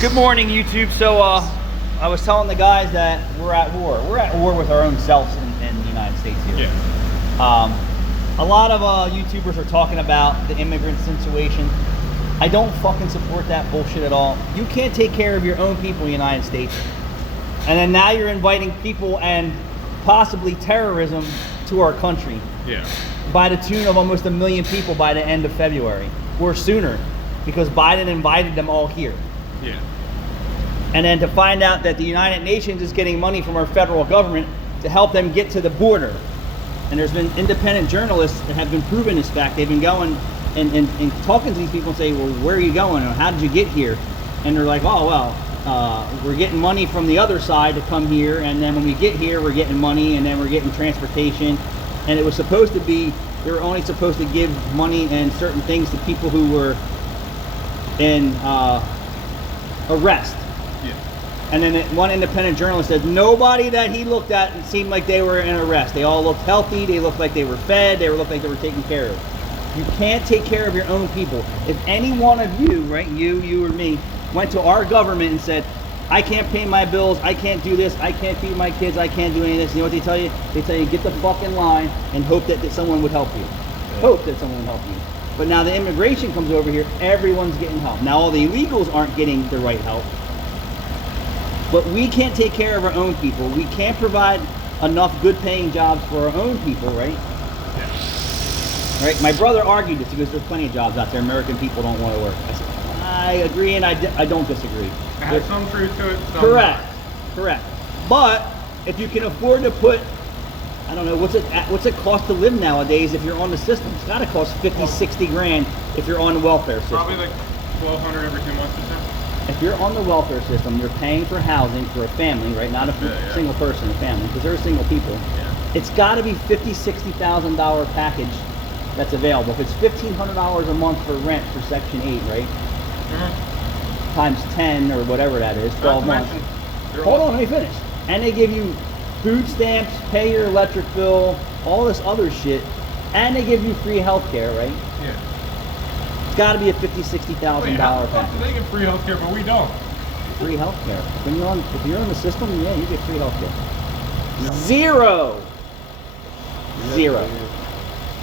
Good morning, YouTube. So I was telling the guys that we're at war. We're at war with our own selves in the United States here. Yeah. A lot of YouTubers are talking about the immigrant situation. I don't fucking support that bullshit at all. You can't take care of your own people in the United States. And then now you're inviting people and possibly terrorism to our country. Yeah. By the tune of almost 1 million people by the end of February, or sooner, because Biden invited them all here. Yeah. And then to find out that the United Nations is getting money from our federal government to help them get to the border. And there's been independent journalists that have been proven this fact. They've been going and talking to these people and say, well, where are you going? Or how did you get here? And they're like, oh, well, we're getting money from the other side to come here. And then when we get here, we're getting money, and then we're getting transportation. And it was supposed to be, they were only supposed to give money and certain things to people who were in arrest. Yeah. And then one independent journalist said nobody that he looked at seemed like they were in arrest. They all looked healthy. They looked like they were fed. They looked like they were taken care of. You can't take care of your own people. If any one of you, right, you or me, went to our government and said, I can't pay my bills, I can't do this, I can't feed my kids, I can't do any of this, you know what they tell you? They tell you, get the fuck in line and hope that someone would help you. Yeah. Hope that someone would help you. But now the immigration comes over here, everyone's getting help. Now all the illegals aren't getting the right help. But we can't take care of our own people. We can't provide enough good paying jobs for our own people, right? Yeah. Right? My brother argued this. He goes, there's plenty of jobs out there. American people don't want to work. I said, I agree and I don't disagree. It has some truth to it, some Correct. not. Correct. But if you can afford to put, I don't know, what's it cost to live nowadays if you're on the system? It's got to cost 50, 60 grand if you're on the welfare system. Probably like $1,200 every 2 months or so. If you're on the welfare system, you're paying for housing for a family, right? Not a single person, a family, because they're single people. Yeah. It's got to be $50,000, $60,000 package that's available. If it's $1,500 a month for rent for Section 8, right? Mm-hmm. Times 10 or whatever that is, 12 months. Hold on, let me finish. And they give you food stamps, pay your electric bill, all this other shit, and they give you free health care, right? Yeah. It's got to be a $50,000, $60,000 package. They get free healthcare, but we don't. Free health care. If you're on the system, yeah, you get free health care. No. Zero.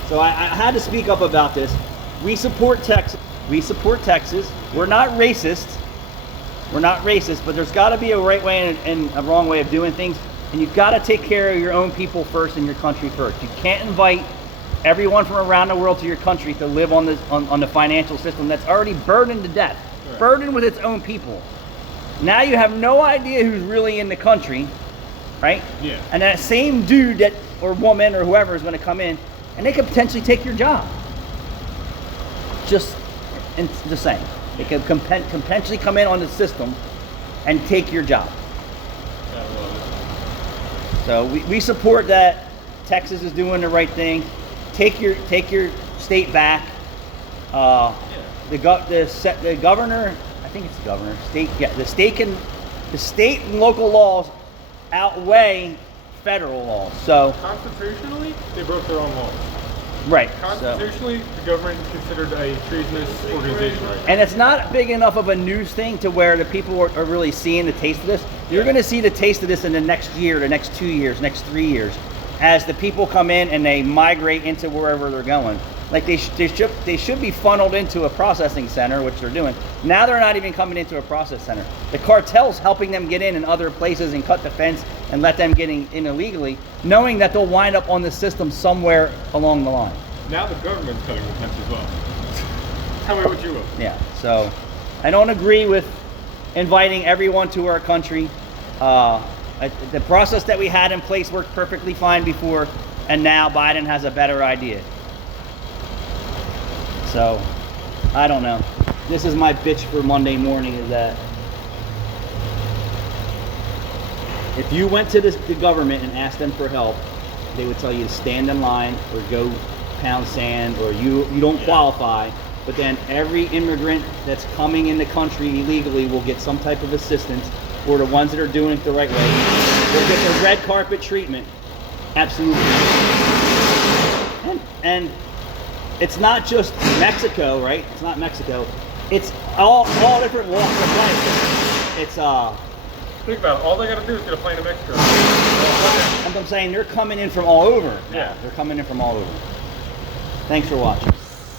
So I had to speak up about this. We support Texas. We support Texas. We're not racist. We're not racist, but there's got to be a right way and a wrong way of doing things. And you've got to take care of your own people first and your country first. You can't invite everyone from around the world to your country to live on the financial system that's already burdened to death, Right. burdened with its own people. Now you have no idea who's really in the country, right? Yeah. And that same dude that or woman or whoever is going to come in, and they could potentially take your job. Just saying, they could potentially come in on the system and take your job. I love So we support that. Texas is doing the right thing. Take your state back. The governor, I think it's the governor. The state and local laws outweigh federal laws. So it. Constitutionally, they broke their own laws. right. Constitutionally, the government is considered a treasonous organization right now. And it's not big enough of a news thing to where the people are really seeing the taste of this. You're going to see the taste of this in the next year, the next 2 years, next 3 years, as the people come in and they migrate into wherever they're going. Like they should be funneled into a processing center, which they're doing. Now they're not even coming into a process center. The cartel's helping them get in other places and cut the fence and let them get in illegally, knowing that they'll wind up on the system somewhere along the line. Now the government's cutting the fence as well. Tell me what you will. Yeah, so I don't agree with inviting everyone to our country. The process that we had in place worked perfectly fine before, and now Biden has a better idea. So, I don't know. This is my bitch for Monday morning, is that if you went to the government and asked them for help, they would tell you to stand in line or go pound sand, or you don't qualify. But then every immigrant that's coming in the country illegally will get some type of assistance, or the ones that are doing it the right way will get the red carpet treatment. Absolutely. And it's not just Mexico, right? It's not Mexico. It's all different walks of life. it's Think about it. All they got to do is get a plane to Mexico. I'm saying they're coming in from all over. Yeah. They're coming in from all over. Thanks for watching.